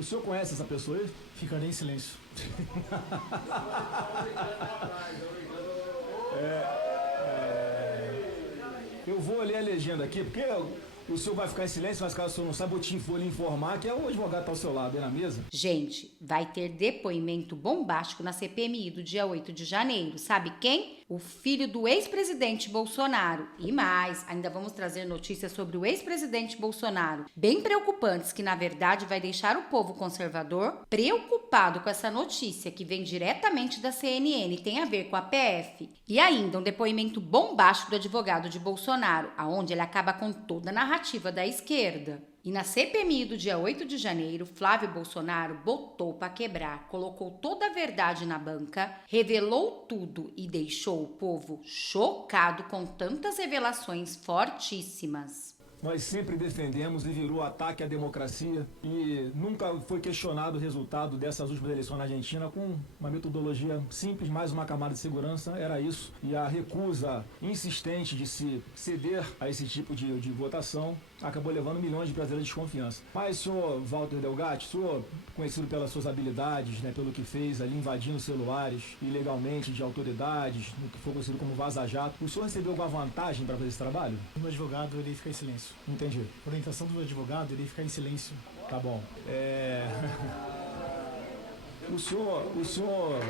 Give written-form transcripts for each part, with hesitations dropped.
O senhor conhece essa pessoa aí? Ficarei em silêncio. Eu vou ler a legenda aqui, porque o senhor vai ficar em silêncio, mas caso o senhor não saiba, eu vou lhe informar que o advogado está ao seu lado aí na mesa. Gente, vai ter depoimento bombástico na CPMI do dia 8 de janeiro. Sabe quem? O filho do ex-presidente Bolsonaro. E mais, ainda vamos trazer notícias sobre o ex-presidente Bolsonaro, bem preocupantes, que na verdade vai deixar o povo conservador preocupado com essa notícia que vem diretamente da CNN e tem a ver com a PF. E ainda um depoimento bombástico do advogado de Bolsonaro, aonde ele acaba com toda a narrativa da esquerda. E na CPMI do dia 8 de janeiro, Flávio Bolsonaro botou para quebrar, colocou toda a verdade na banca, revelou tudo e deixou o povo chocado com tantas revelações fortíssimas. Nós sempre defendemos e virou ataque à democracia e nunca foi questionado o resultado dessas últimas eleições na Argentina com uma metodologia simples, mais uma camada de segurança, era isso. E a recusa insistente de se ceder a esse tipo de votação acabou levando milhões de brasileiros de desconfiança. Mas, senhor Walter Delgatti, senhor conhecido pelas suas habilidades, né, pelo que fez ali invadindo celulares ilegalmente de autoridades, no que foi conhecido como vaza-jato, o senhor recebeu alguma vantagem para fazer esse trabalho? O advogado irei ficar em silêncio. Entendi. Por orientação do advogado, irei ficar em silêncio. Tá bom. O senhor...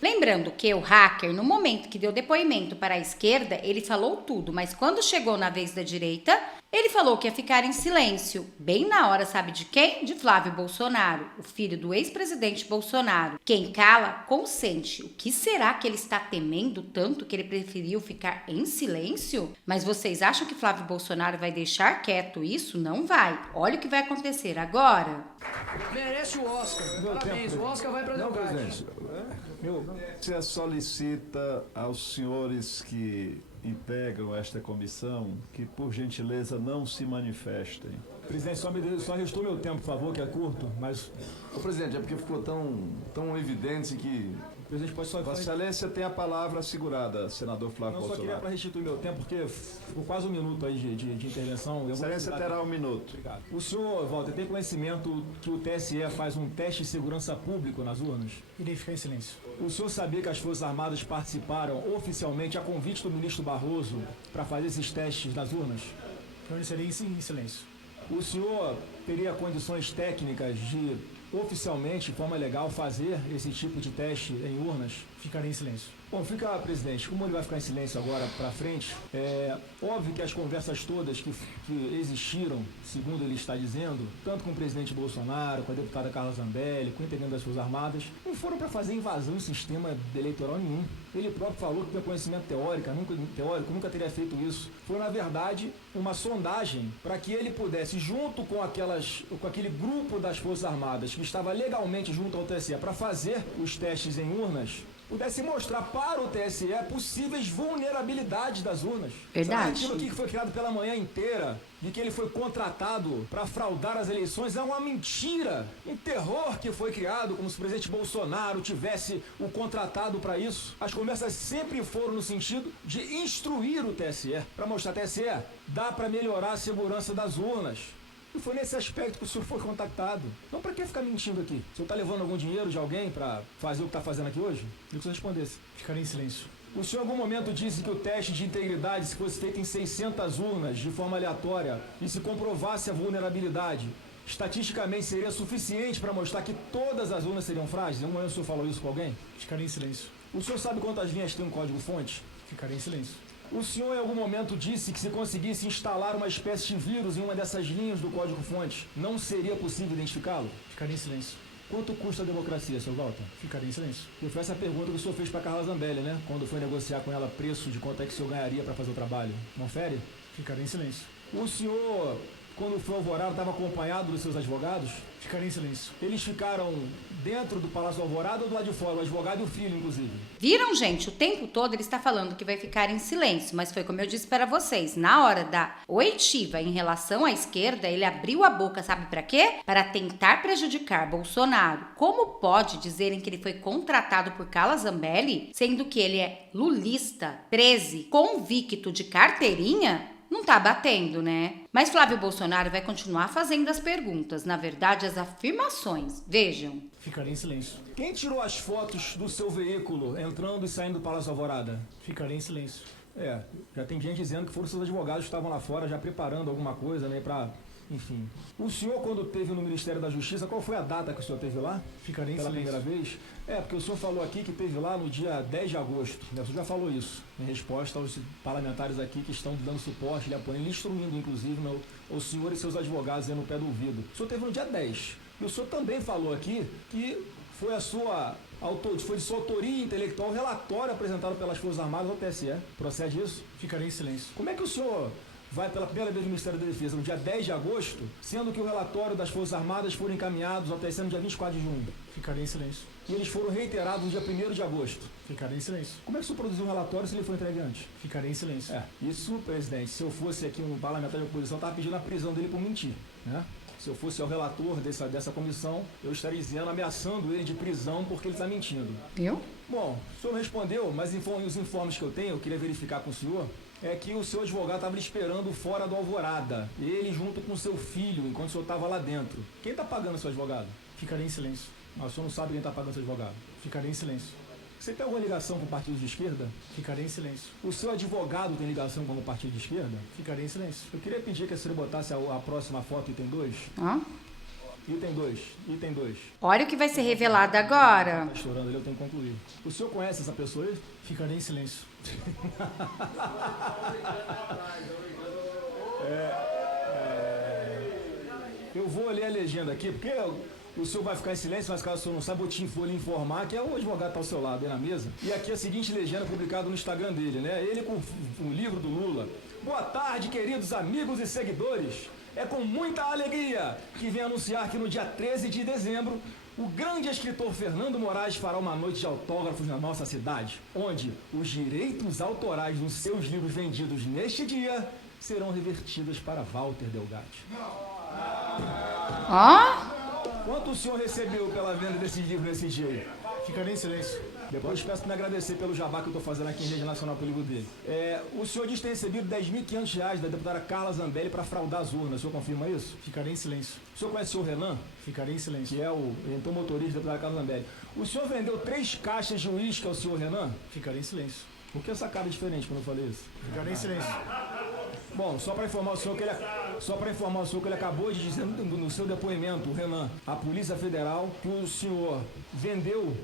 Lembrando que o hacker, no momento que deu depoimento para a esquerda, ele falou tudo, mas quando chegou na vez da direita, ele falou que ia ficar em silêncio. Bem na hora, sabe de quem? De Flávio Bolsonaro, o filho do ex-presidente Bolsonaro. Quem cala, consente. O que será que ele está temendo tanto que ele preferiu ficar em silêncio? Mas vocês acham que Flávio Bolsonaro vai deixar quieto isso? Não vai. Olha o que vai acontecer agora. Merece o Oscar. Parabéns, o Oscar vai para Delgatti. Você solicita aos senhores que integram esta comissão que, por gentileza, não se manifestem. Presidente, só restou meu tempo, por favor, que é curto, mas... Ô, presidente, é porque ficou tão evidente que... O presidente pode só... Vossa Excelência tem a palavra assegurada, senador Flávio Bolsonaro. Eu só queria para restituir meu tempo, porque ficou quase um minuto aí de intervenção. Vossa Excelência terá um minuto. Obrigado. O senhor, Walter, tem conhecimento que o TSE faz um teste de segurança público nas urnas? Irei ficar em silêncio. O senhor sabia que as Forças Armadas participaram oficialmente a convite do ministro Barroso para fazer esses testes nas urnas? Permanecerei em silêncio. O senhor teria condições técnicas de, oficialmente, de forma legal, fazer esse tipo de teste em urnas? Ficarei em silêncio. Bom, presidente, como ele vai ficar em silêncio agora para frente, é óbvio que as conversas todas que existiram, segundo ele está dizendo, tanto com o presidente Bolsonaro, com a deputada Carla Zambelli, com o integrante das Forças Armadas, não foram para fazer invasão em sistema eleitoral nenhum. Ele próprio falou que tem conhecimento teórico, nunca teria feito isso. Foi, na verdade, uma sondagem para que ele pudesse, junto com aquele grupo das Forças Armadas que estava legalmente junto ao TSE para fazer os testes em urnas, pudesse mostrar para o TSE possíveis vulnerabilidades das urnas. Verdade. Essa narrativa que foi criado pela manhã inteira, de que ele foi contratado para fraudar as eleições, é uma mentira. Um terror que foi criado, como se o presidente Bolsonaro tivesse o contratado para isso. As conversas sempre foram no sentido de instruir o TSE, para mostrar, TSE, dá para melhorar a segurança das urnas. E foi nesse aspecto que o senhor foi contactado. Então, para que ficar mentindo aqui? O senhor está levando algum dinheiro de alguém para fazer o que está fazendo aqui hoje? Eu queria que o senhor respondesse. Ficarei em silêncio. O senhor em algum momento disse que o teste de integridade, se fosse feito em 600 urnas, de forma aleatória, e se comprovasse a vulnerabilidade, estatisticamente seria suficiente para mostrar que todas as urnas seriam frágeis? Em algum momento o senhor falou isso com alguém? Ficarei em silêncio. O senhor sabe quantas linhas tem um código-fonte? Ficarei em silêncio. O senhor em algum momento disse que se conseguisse instalar uma espécie de vírus em uma dessas linhas do código-fonte, não seria possível identificá-lo? Ficarei em silêncio. Quanto custa a democracia, seu Walter? Ficarei em silêncio. E foi essa pergunta que o senhor fez para Carla Zambelli, né? Quando foi negociar com ela preço de quanto é que o senhor ganharia para fazer o trabalho. Confere? Ficarei em silêncio. O senhor quando foi Alvorada, estava acompanhado dos seus advogados? Ficarei em silêncio. Eles ficaram dentro do Palácio Alvorada ou do lado de fora? O advogado e o filho, inclusive. Viram, gente? O tempo todo ele está falando que vai ficar em silêncio, mas foi como eu disse para vocês, na hora da oitiva em relação à esquerda, ele abriu a boca, sabe para quê? Para tentar prejudicar Bolsonaro. Como pode dizerem que ele foi contratado por Carla Zambelli, sendo que ele é lulista, 13, convicto de carteirinha? Não tá batendo, né? Mas Flávio Bolsonaro vai continuar fazendo as perguntas, na verdade, as afirmações. Vejam. Ficarei em silêncio. Quem tirou as fotos do seu veículo entrando e saindo do Palácio Alvorada? Ficarei em silêncio. Já tem gente dizendo que foram seus advogados que estavam lá fora já preparando alguma coisa, né, enfim. O senhor, quando teve no Ministério da Justiça, qual foi a data que o senhor teve lá? Ficarei em Pela silêncio. primeira vez? Porque o senhor falou aqui que teve lá no dia 10 de agosto, né? O senhor já falou isso, em resposta aos parlamentares aqui que estão dando suporte, lhe apoiando, instruindo, inclusive, o senhor e seus advogados aí no pé do ouvido. O senhor teve no dia 10. E o senhor também falou aqui que foi de sua autoria intelectual o relatório apresentado pelas Forças Armadas ao TSE. Procede isso? Ficarei em silêncio. Como é que o senhor vai pela primeira vez no Ministério da Defesa no dia 10 de agosto, sendo que o relatório das Forças Armadas foram encaminhados ao TSE no dia 24 de junho? Ficarei em silêncio. E eles foram reiterados no dia 1º de agosto. Ficarei em silêncio. Como é que o senhor produziu um relatório se ele foi entregue antes? Ficarei em silêncio. Isso, presidente, se eu fosse aqui um parlamentar de oposição, estava pedindo a prisão dele por mentir, né? Se eu fosse o relator dessa comissão, eu estaria dizendo, ameaçando ele de prisão porque ele está mentindo. Viu? Bom, o senhor não respondeu, mas os informes que eu tenho, eu queria verificar com o senhor, é que o seu advogado estava lhe esperando fora do Alvorada. Ele junto com o seu filho, enquanto o senhor estava lá dentro. Quem está pagando o seu advogado? Ficarei em silêncio. O senhor não sabe quem está pagando o seu advogado. Ficarei em silêncio. Você tem alguma ligação com partidos de esquerda? Ficarei em silêncio. O seu advogado tem ligação com o partido de esquerda? Ficarei em silêncio. Eu queria pedir que a senhora botasse a próxima foto, item 2. Item 2. Olha o que vai ser revelado agora. Está estourando ali, eu tenho que concluir. O senhor conhece essa pessoa aí? Ficarei em silêncio. Eu vou ler a legenda aqui, porque o senhor vai ficar em silêncio, mas caso o senhor não saiba, eu vou lhe informar que o advogado está ao seu lado aí na mesa. E aqui a seguinte legenda publicada no Instagram dele, né? Ele com o livro do Lula. Boa tarde, queridos amigos e seguidores. É com muita alegria que venho anunciar que no dia 13 de dezembro, o grande escritor Fernando Moraes fará uma noite de autógrafos na nossa cidade, onde os direitos autorais dos seus livros vendidos neste dia serão revertidos para Walter Delgatti. Quanto o senhor recebeu pela venda desse livro nesse dia aí? Ficarei em silêncio. Depois peço para me agradecer pelo jabá que eu estou fazendo aqui em rede nacional pelo livro dele. O senhor diz ter recebido R$10.500 da deputada Carla Zambelli para fraudar as urnas. O senhor confirma isso? Ficarei em silêncio. O senhor conhece o senhor Renan? Ficarei em silêncio. Que é o motorista da deputada Carla Zambelli. O senhor vendeu 3 caixas de uísque ao senhor Renan? Ficarei em silêncio. Por que essa cara é diferente quando eu falei isso? Ficarei em silêncio. Bom, só para informar o senhor que ele acabou de dizer no seu depoimento, o Renan, à Polícia Federal, que o senhor vendeu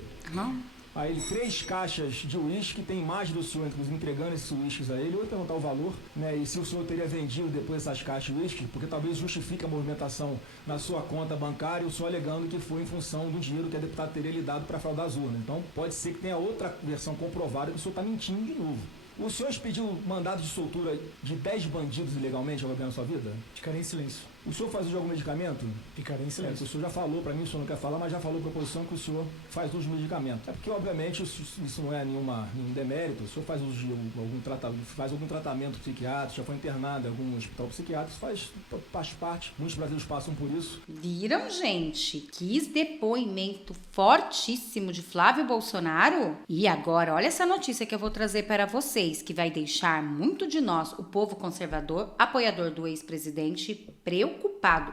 a ele 3 caixas de uísque, tem imagem do senhor, inclusive, entregando esses uísques a ele. Eu vou perguntar o valor, né? E se o senhor teria vendido depois essas caixas de uísque, porque talvez justifique a movimentação na sua conta bancária, o senhor alegando que foi em função do dinheiro que a deputada teria lhe dado para fraudar as urnas. Então, pode ser que tenha outra versão comprovada que o senhor está mentindo de novo. O senhor expediu mandado de soltura de 10 bandidos ilegalmente ao governo da sua vida? Ficarei em silêncio. O senhor faz uso de algum medicamento? Ficarei em silêncio. O senhor já falou para mim, o senhor não quer falar, mas já falou para a oposição que o senhor faz uso de medicamento. É porque, obviamente, isso não é nenhum demérito. O senhor faz uso de algum tratamento psiquiátrico, já foi internado em algum hospital psiquiátrico, faz parte. Muitos brasileiros passam por isso. Viram, gente? Que depoimento fortíssimo de Flávio Bolsonaro? E agora, olha essa notícia que eu vou trazer para vocês, que vai deixar muito de nós, o povo conservador, apoiador do ex-presidente, preocupado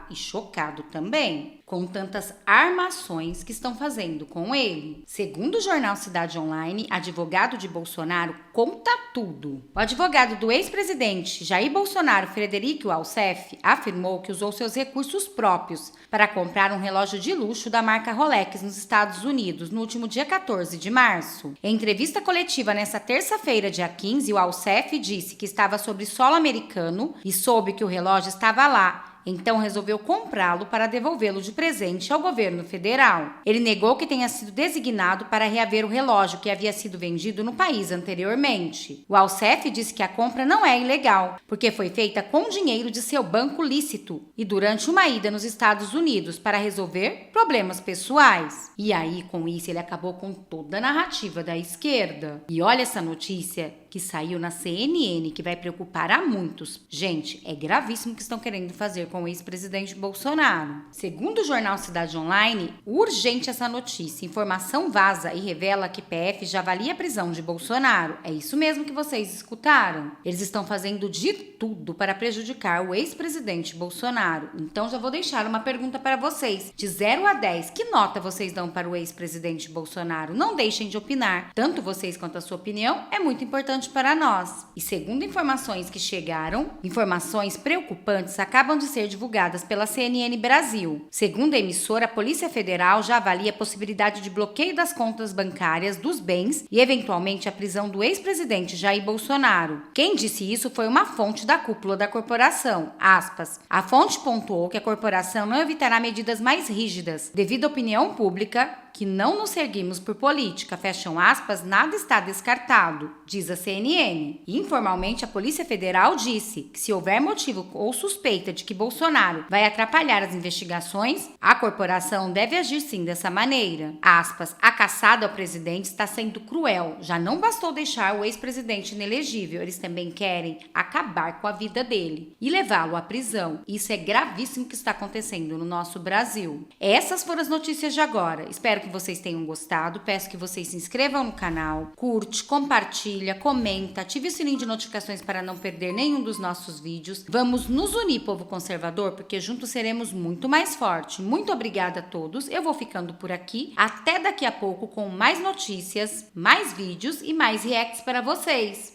e chocado também com tantas armações que estão fazendo com ele. Segundo o jornal Cidade Online, advogado de Bolsonaro conta tudo. O advogado do ex-presidente Jair Bolsonaro, Frederico Alcef, afirmou que usou seus recursos próprios para comprar um relógio de luxo da marca Rolex nos Estados Unidos no último dia 14 de março. Em entrevista coletiva nesta terça-feira, dia 15, o Alcef disse que estava sobre solo americano e soube que o relógio estava lá então resolveu comprá-lo para devolvê-lo de presente ao governo federal. Ele negou que tenha sido designado para reaver o relógio que havia sido vendido no país anteriormente. O Alcef disse que a compra não é ilegal, porque foi feita com dinheiro de seu banco lícito e durante uma ida nos Estados Unidos para resolver problemas pessoais. E aí, com isso, ele acabou com toda a narrativa da esquerda. E olha essa notícia que saiu na CNN, que vai preocupar a muitos. Gente, é gravíssimo o que estão querendo fazer com o ex-presidente Bolsonaro. Segundo o jornal Cidade Online, urgente essa notícia. Informação vaza e revela que PF já avalia a prisão de Bolsonaro. É isso mesmo que vocês escutaram. Eles estão fazendo de tudo para prejudicar o ex-presidente Bolsonaro. Então já vou deixar uma pergunta para vocês. De 0 a 10, que nota vocês dão para o ex-presidente Bolsonaro? Não deixem de opinar. Tanto vocês quanto a sua opinião é muito importante para nós. E segundo informações que chegaram, informações preocupantes acabam de ser divulgadas pela CNN Brasil. Segundo a emissora, a Polícia Federal já avalia a possibilidade de bloqueio das contas bancárias, dos bens e eventualmente a prisão do ex-presidente Jair Bolsonaro. Quem disse isso foi uma fonte da cúpula da corporação. Aspas. A fonte pontuou que a corporação não evitará medidas mais rígidas devido à opinião pública que não nos erguimos por política, fecham aspas, nada está descartado, diz a CNN. E, informalmente, a Polícia Federal disse que se houver motivo ou suspeita de que Bolsonaro vai atrapalhar as investigações, a corporação deve agir sim dessa maneira. Aspas, a caçada ao presidente está sendo cruel, já não bastou deixar o ex-presidente inelegível, eles também querem acabar com a vida dele e levá-lo à prisão. Isso é gravíssimo que está acontecendo no nosso Brasil. Essas foram as notícias de agora. Espero que vocês tenham gostado, peço que vocês se inscrevam no canal, curte, compartilha, comenta, ative o sininho de notificações para não perder nenhum dos nossos vídeos. Vamos nos unir, povo conservador, porque juntos seremos muito mais fortes. Muito obrigada a todos, eu vou ficando por aqui, até daqui a pouco com mais notícias, mais vídeos e mais reacts para vocês.